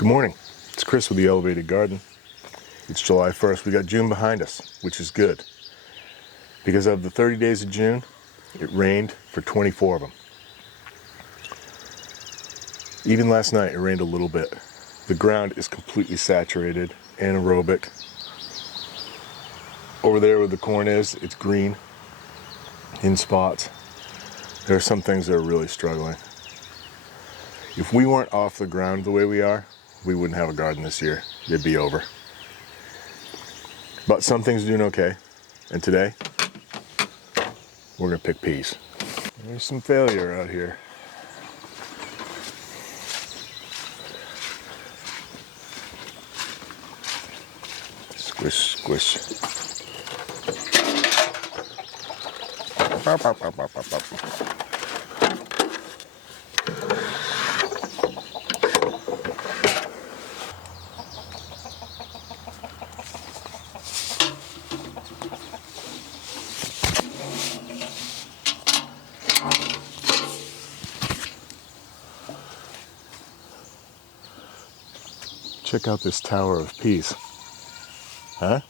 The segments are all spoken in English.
Good morning, it's Chris with the Elevated Garden. It's July 1st, we got June behind us, which is good. Because of the 30 days of June, it rained for 24 of them. Even last night it rained a little bit. The ground is completely saturated, anaerobic. Over there where the corn is, it's green in spots. There are some things that are really struggling. If we weren't off the ground the way we are, we wouldn't have a garden this year. It'd be over. But some things are doing okay. And today, we're gonna pick peas. There's some failure out here. Squish, squish. Bop, bop, bop, bop, bop, bop. Check out this tower of peas. Huh?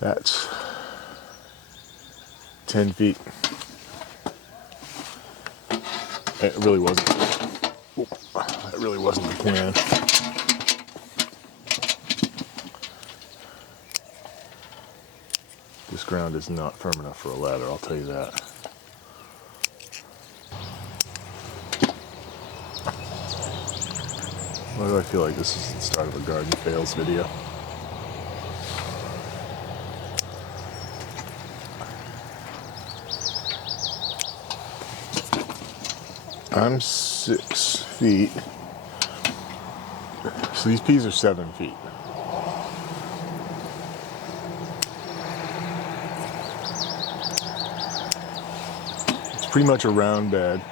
That's 10 feet. It really wasn't. That really wasn't the plan. This ground is not firm enough for a ladder, I'll tell you that. Why do I feel like this is the start of a garden fails video? I'm 6 feet. So these peas are 7 feet. It's pretty much a round bed.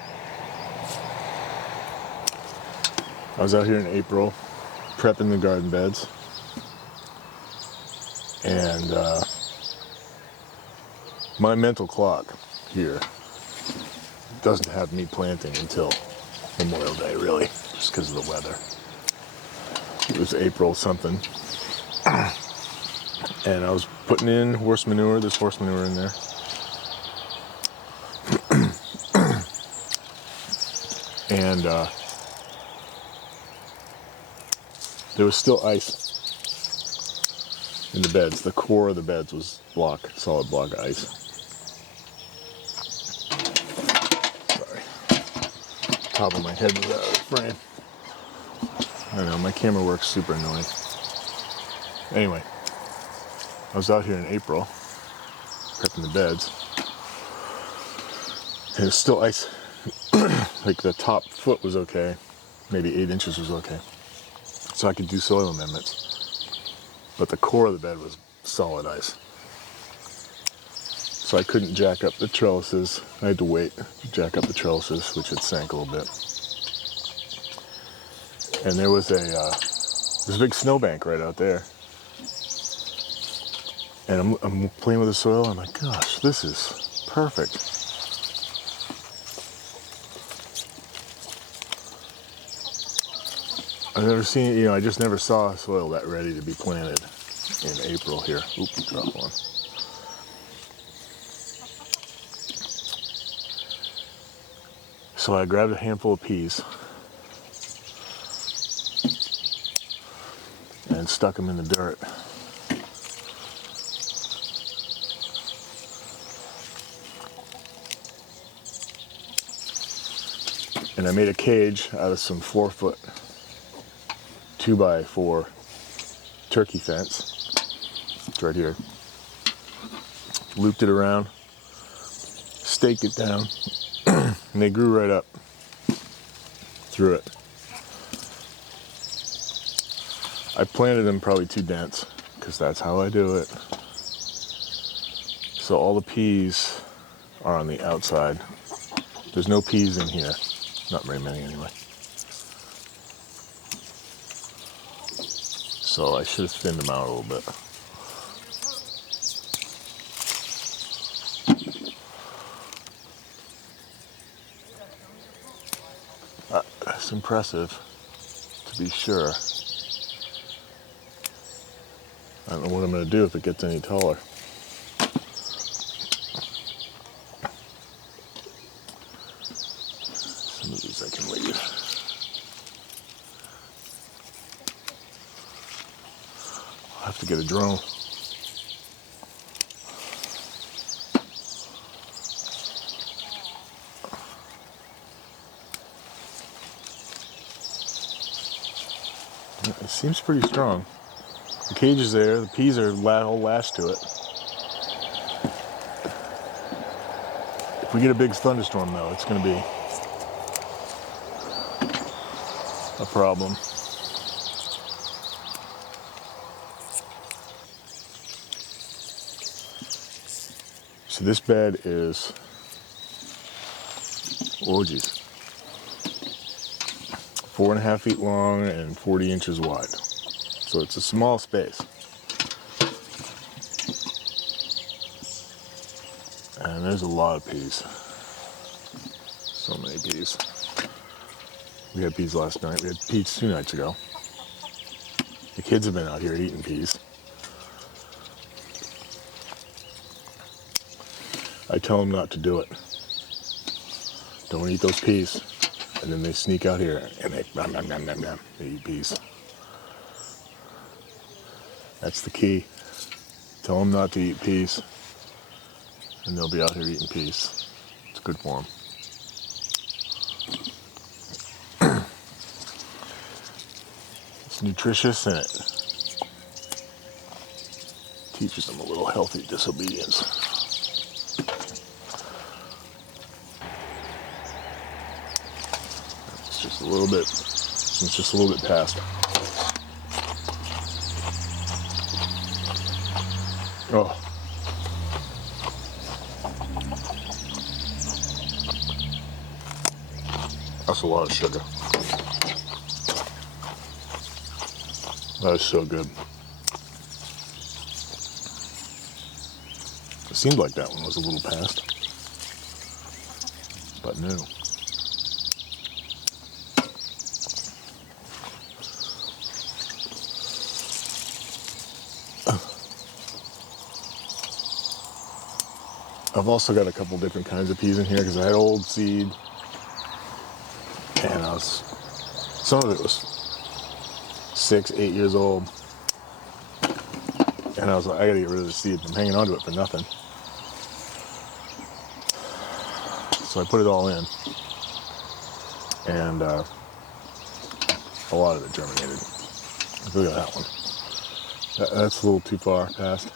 I was out here in April prepping the garden beds. And my mental clock here doesn't have me planting until Memorial Day, really, just because of the weather. It was April something, and I was putting in horse manure, this horse manure in there. And there was still ice in the beds. The core of the beds was solid block ice. Top of my head was out of the frame. I know, my camera work's super annoying. Anyway, I was out here in April, prepping the beds, and there's still ice. Like the top foot was okay, maybe 8 inches was okay. So I could do soil amendments. But the core of the bed was solid ice. So I couldn't jack up the trellises. I had to wait to jack up the trellises, which had sank a little bit. And there was there's a big snowbank right out there. And I'm playing with the soil. I'm like, gosh, this is perfect. I've never seen, I just never saw soil that ready to be planted in April here. Oop, dropped one. So I grabbed a handful of peas and stuck them in the dirt. And I made a cage out of some 4-foot 2x4 turkey fence. It's right here. Looped it around, staked it down, and they grew right up through it. I planted them probably too dense, because that's how I do it. So all the peas are on the outside. There's no peas in here. Not very many anyway. So I should have thinned them out a little bit. It's impressive, to be sure. I don't know what I'm going to do if it gets any taller. Some of these I can leave. I'll have to get a drone. It seems pretty strong. The cage is there, the peas are all lashed to it. If we get a big thunderstorm though, it's going to be a problem. So this bed is, oh geez, 4.5 feet long and 40 inches wide. So it's a small space. And there's a lot of peas. So many peas. We had peas last night. We had peas 2 nights ago. The kids have been out here eating peas. I tell them not to do it. Don't eat those peas. And then they sneak out here and they eat peas. That's the key. Tell them not to eat peas. And they'll be out here eating peas. It's good for them. It's nutritious and it teaches them a little healthy disobedience. It's just a little bit. It's just a little bit past. Oh. That's a lot of sugar. That is so good. It seemed like that one was a little past, but no. I've also got a couple different kinds of peas in here because I had old seed, and some of it was 6, 8 years old, and I was like, I gotta get rid of the seed. I'm hanging on to it for nothing. So I put it all in, and a lot of it germinated. Look at that one. That's a little too far past.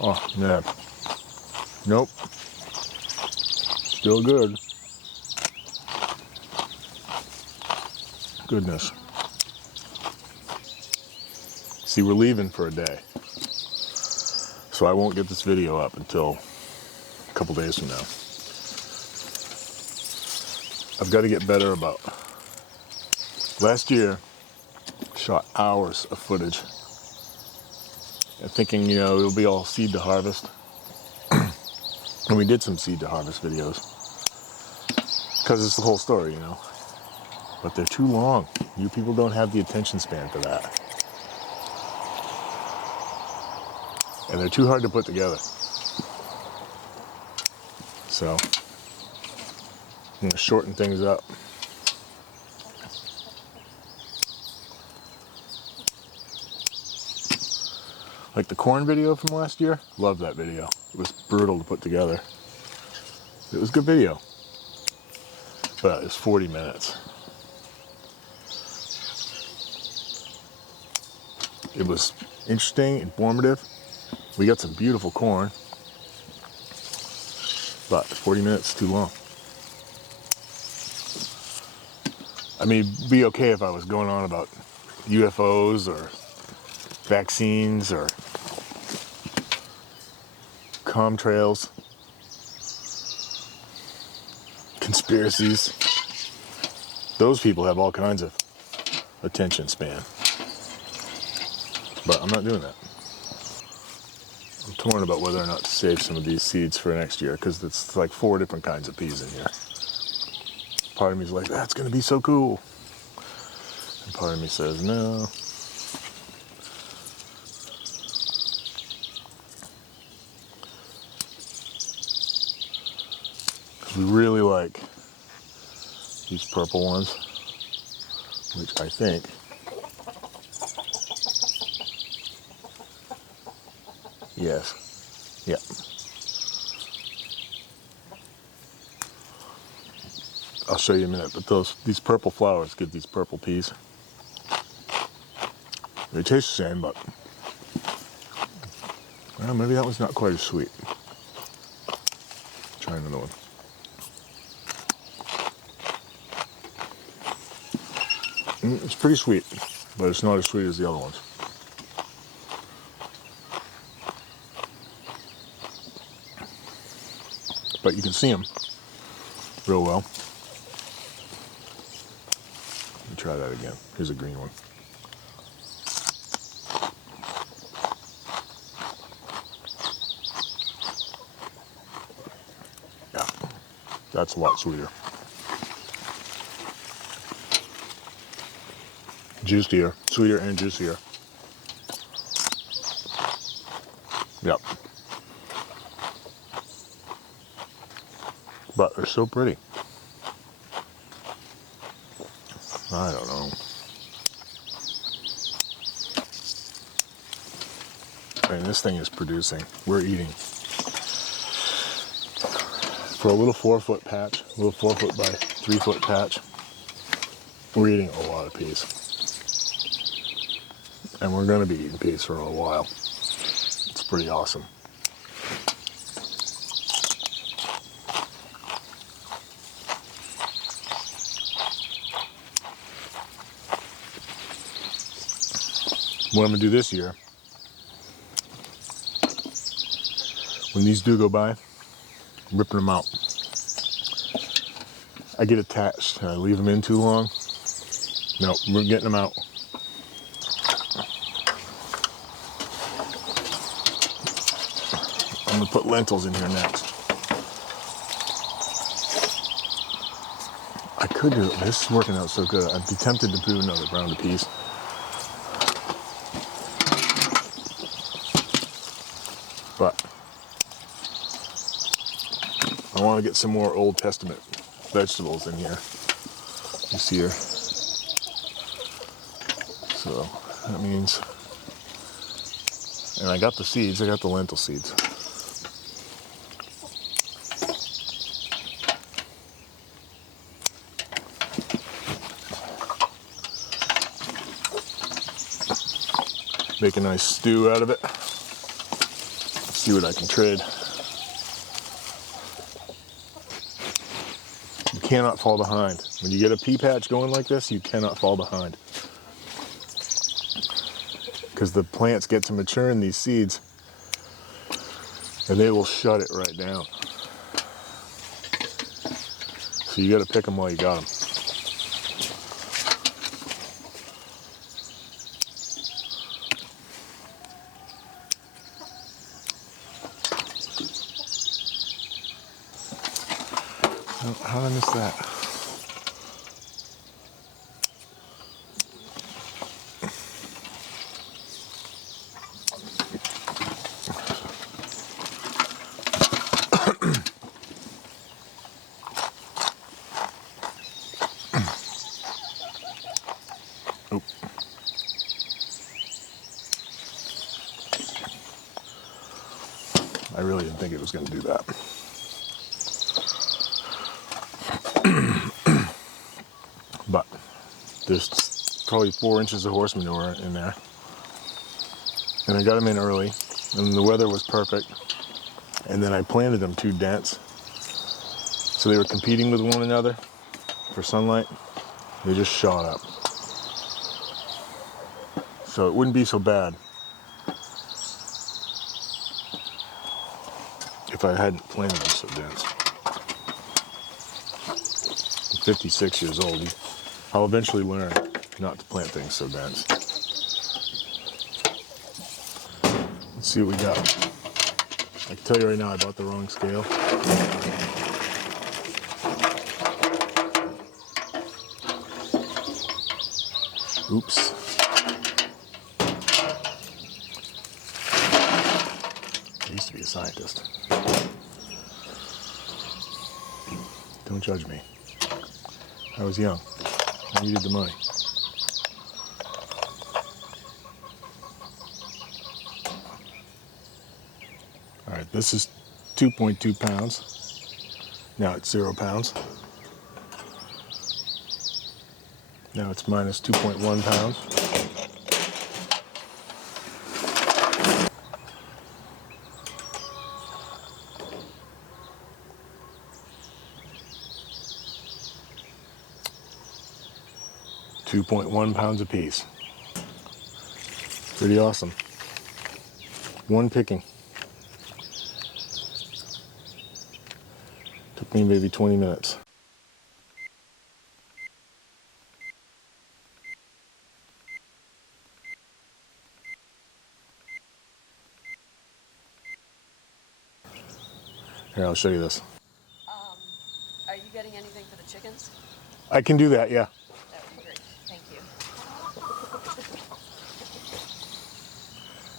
Oh, yeah. Nope. Still good. Goodness. See, we're leaving for a day. So I won't get this video up until a couple days from now. I've got to get better about... Last year, shot hours of footage. And thinking, you know, it'll be all seed to harvest. And we did some seed to harvest videos. Because it's the whole story, you know. But they're too long. You people don't have the attention span for that. And they're too hard to put together. So, I'm going to shorten things up. Like the corn video from last year, loved that video. It was brutal to put together. It was a good video, but it was 40 minutes. It was interesting, informative. We got some beautiful corn, but 40 minutes is too long. I mean, it'd be okay if I was going on about UFOs or vaccines or contrails, conspiracies. Those people have all kinds of attention span. But I'm not doing that. I'm torn about whether or not to save some of these seeds for next year because it's like 4 different kinds of peas in here. part of me is like, that's going to be so cool. And part of me says, no. We really like these purple ones, which I think yes, yeah. I'll show you in a minute, but these purple flowers give these purple peas. They taste the same, but well, maybe that one's not quite as sweet. Try another one. It's pretty sweet, but it's not as sweet as the other ones. But you can see them real well. Let me try that again. Here's a green one. Yeah, that's a lot sweeter. Juicier, sweeter and juicier. Yep. But they're so pretty. I don't know. And this thing is producing. We're eating. For a little 4-foot patch, a little 4-foot by 3-foot patch, we're eating a lot of peas. And we're going to be eating peas for a while. It's pretty awesome. What I'm going to do this year, when these do go by, I'm ripping them out. I get attached and I leave them in too long. No, we're getting them out. I'm going to put lentils in here next. I could do it. This is working out so good. I'd be tempted to do another round of peas. But I want to get some more Old Testament vegetables in here this year. So that means, and I got the seeds, I got the lentil seeds. Make a nice stew out of it. See what I can trade. You cannot fall behind. When you get a pea patch going like this, you cannot fall behind. Because the plants get to mature in these seeds and they will shut it right down. So you got to pick them while you got them. How did I miss that? Oop. I really didn't think it was going to do that. But there's probably 4 inches of horse manure in there. And I got them in early, and the weather was perfect. And then I planted them too dense. So they were competing with one another for sunlight. They just shot up. So it wouldn't be so bad if I hadn't planted them so dense. I'm 56 years old. I'll eventually learn not to plant things so dense. Let's see what we got. I can tell you right now, I bought the wrong scale. Oops. I used to be a scientist. Don't judge me. I was young. I needed the money. All right, this is 2.2 pounds. Now it's 0 pounds. Now it's minus 2.1 pounds. £2.1 apiece. Pretty awesome. One picking. Took me maybe 20 minutes. Here, I'll show you this. Are you getting anything for the chickens? I can do that, yeah. That would be great. Thank you.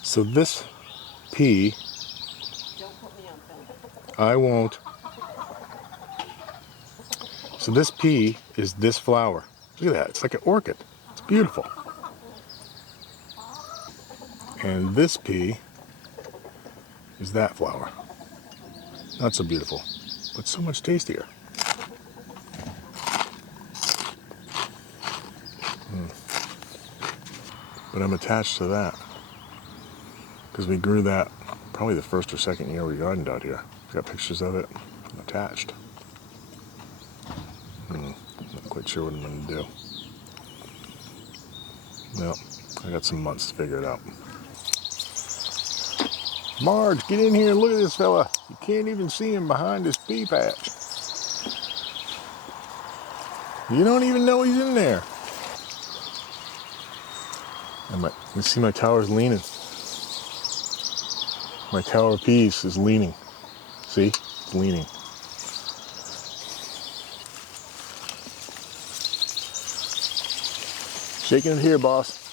So this pea, Don't put me on film. I won't. So this pea is this flower. Look at that, it's like an orchid. It's beautiful. And this pea is that flower. Not so beautiful, but so much tastier. But I'm attached to that because we grew that probably the first or second year we gardened out here. I got pictures of it. I'm attached. Not quite sure what I'm going to do. Well, I got some months to figure it out. Marge, get in here and look at this fella. You can't even see him behind this pea patch. You don't even know he's in there. You see my tower's leaning. My tower piece is leaning. See? It's leaning. Shaking it here, boss.